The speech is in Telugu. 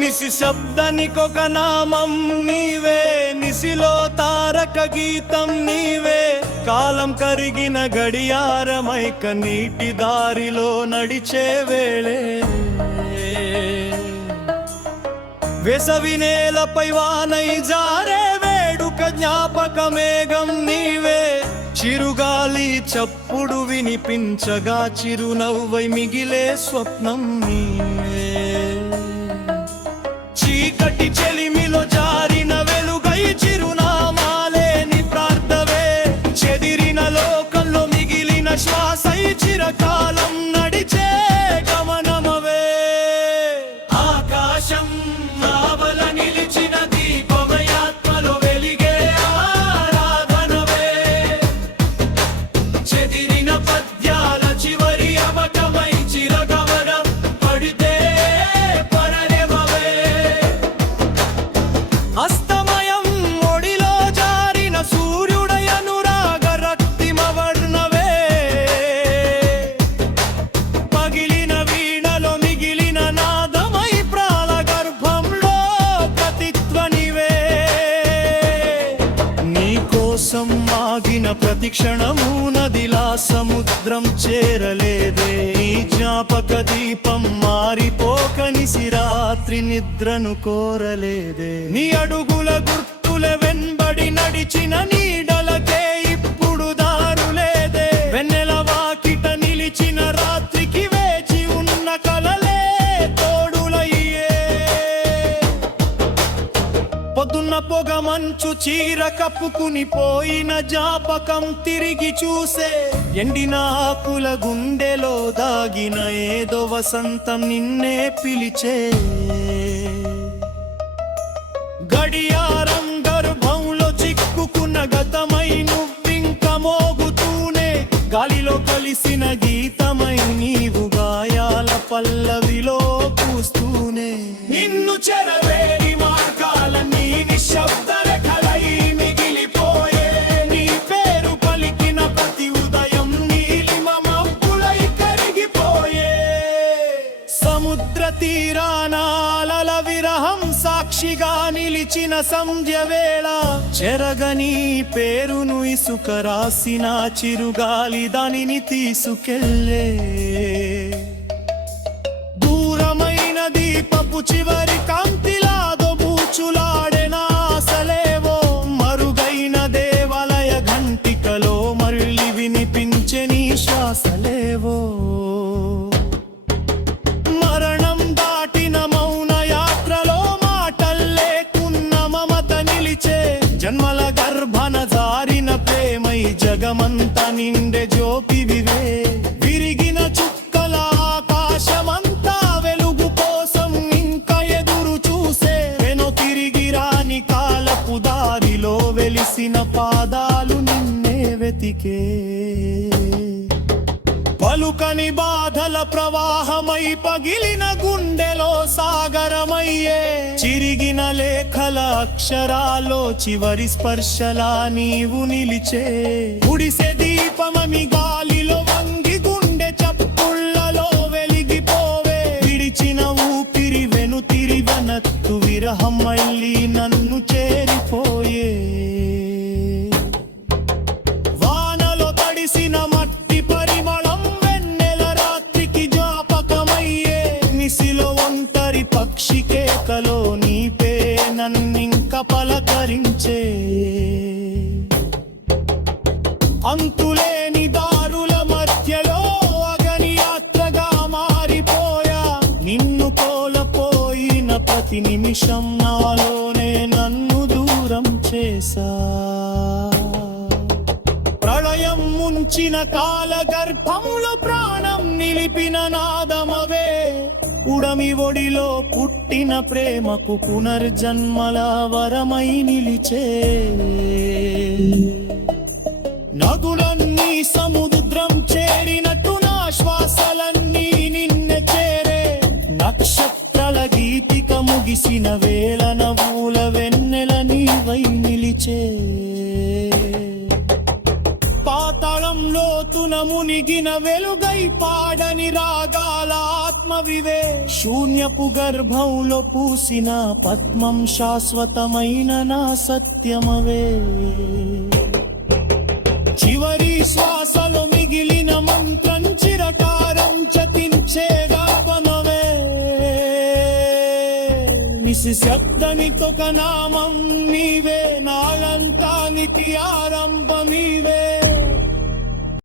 నిసి శబ్దానికొక నామం నీవే, నిసిలో తారక గీతం నీవే, కాలం కరిగిన గడియారమైక నీటి దారిలో నడిచే వేళే, వేసవి నేలపై వానై జారే వేడుక జ్ఞాపక మేఘం నీవే, చిరుగాలి చప్పుడు వినిపించగా చిరునవ్వై మిగిలే స్వప్నం నీవే, చీకటి చెలిమిలో జారిన వెలుగై చిరునామాలే నీ ప్రార్థవే, చెదిరిన లోకంలో మిగిలిన శ్వాసై చిరకాలం నడిచే గమనమవే, ఆకాశం ఆవల నిలిచిన దీపమయాత్మలో వెలిగే ఆరాధనవే, చెదిరిన పద్యాల చివరి అమకమై చిరగమన పడితే అస్తమయం ఒడిలో జారిన సూర్యుడై అనురాగ రక్తిమవర్ణవే, పగిలిన వీణలో మిగిలిన నాదమై ప్రాల గర్భంలో ప్రతిధ్వనివే, నీకోసం ఆగిన ప్రతిక్షణము నదిలా సముద్రం చేరలేదే, నీ జ్ఞాపక దీపం మారిపోకనిసి రాత్రి నిద్రను కోరలేదే, నీ అడుగుల గుర్తుల వెంబడి నడిచిన నీడలకే ఇప్పుడు దారులేదే, వెన్నెల వాకిట నిలిచిన రాత్రికి వేచి ఉన్న కలలే తోడులయ్యే, పొద్దున్న పొగ మంచు చీర కప్పుకుని పోయిన జ్ఞాపకం తిరిగి చూసే, ఎండిన ఆకుల గుండెలో దాగిన ఏదో వసంతం నిన్నే పిలిచే, గడియారం గర్భంలో చిక్కుకున్న గతమై నువ్వింక మోగుతూనే, గాలిలో కలిసిన గీతమై నీవు గాయాల పల్లవిలో పూస్తూనే, నిన్ను చెరవేడి మార్గాలన్నీ నిశ్శబ్ద రేఖలై మిగిలిపోయే, నీ పేరు పలికిన ప్రతి ఉదయం నీలిమ మబ్బులై కరిగిపోయే, సముద్ర తీరాన అలల విరహం సాక్షిగా నిలిచిన సంధ్య వేళ, చెరగని పేరును ఇసుక రాసిన చిరుగాలి దానిని తీసుకెళ్ళే, దూరమైన దీపపు చివరి కాంతిలా దోబూచులాడెనా ఆశలేవో, మరుగైన దేవాలయ ఘంటికలో మరలి వినిపించే నీ శ్వాసలేవో, మరణం దాటిన మౌన యాత్రలో మాటల్లేకున్న మమత నిలిచే, జన్మల గర్భన జారిన ప్రేమై జగమంతా నిండే జ్యోతివివే, విరిగిన చుక్కల ఆకాశమంతా వెలుగు కోసం ఇంకా ఎదురు చూసే, వెనో తిరిగి రాని కాలపు దారిలో వెలిసిన పాదాలు నిన్నే వెతికే, పలుకని బాధల ప్రవాహమై పగిలిన గుండెలో సాగరమయ్యే, చిరిగిన లేఖల అక్షరాల్లో చివరి స్పర్శలా నీవు నిలిచే, గుడిసె దీపమమి గాలిలో వంగి గుండె చప్పుళ్లలో వెలిగిపోవే, విడిచిన ఊపిరి వెనుతిరి వనత్తు విరహం మళ్ళీ నన్ను చేరిపోయే, వానలో తడిసిన మట్టి పరిమళం వెన్నెల రాత్రికి జ్ఞాపకమయ్యే, నిసిలో ఒంటరి పక్షి కేకలో నీపే నన్నింక పలకరించే, అంతులేని దారుల మధ్యలో అగని యాత్రగా మారిపోయా, నిన్ను కోల్పోయిన ప్రతి నిమిషం నాలోనే నన్ను దూరం చేసా, ప్రళయం ముంచిన కాల గర్భంలో ప్రాణం నిలిపిన నాదమవే, ఉడమి ఒడిలో పుట్టిన ప్రేమకు పునర్జన్మల వరమై నిలిచే, నదులన్నీ సముద్రం చేరినట్టు నా శ్వాసలన్నీ నిన్నే విరిసిన వేళ నవ్వుల వెన్నెల నీవై నిలిచే పాతాళంలో తున మునిగిన వెలుగై పాడని రాగాల ఆత్మవివే శూన్యపు గర్భంలో పూసిన పద్మం శాశ్వతమైన నా సత్యమవే చివరి శ్వాసలో మిగిలిన మంత్రం చిరకారం చతించే గాపనవే నిశ్శబ్దనికొక నామం నీవే నాలంతానికి ఆరంభం నీవే